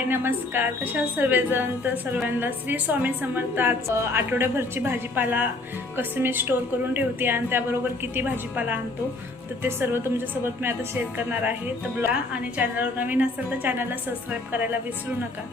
हाय नमस्कार, कशा सर्वजण. तर सर्वांना श्री स्वामी समर्थ. आज आठवड्याभरची भाजीपाला कसं मी स्टोर करून ठेवते आणि त्याबरोबर किती भाजीपाला आणतो तर ते सर्व तुमच्यासोबत मी आता शेअर करणार आहे. तर ब्लॉग आणि चॅनलवर नवीन असेल तर चॅनलला सबस्क्राईब करायला विसरू नका.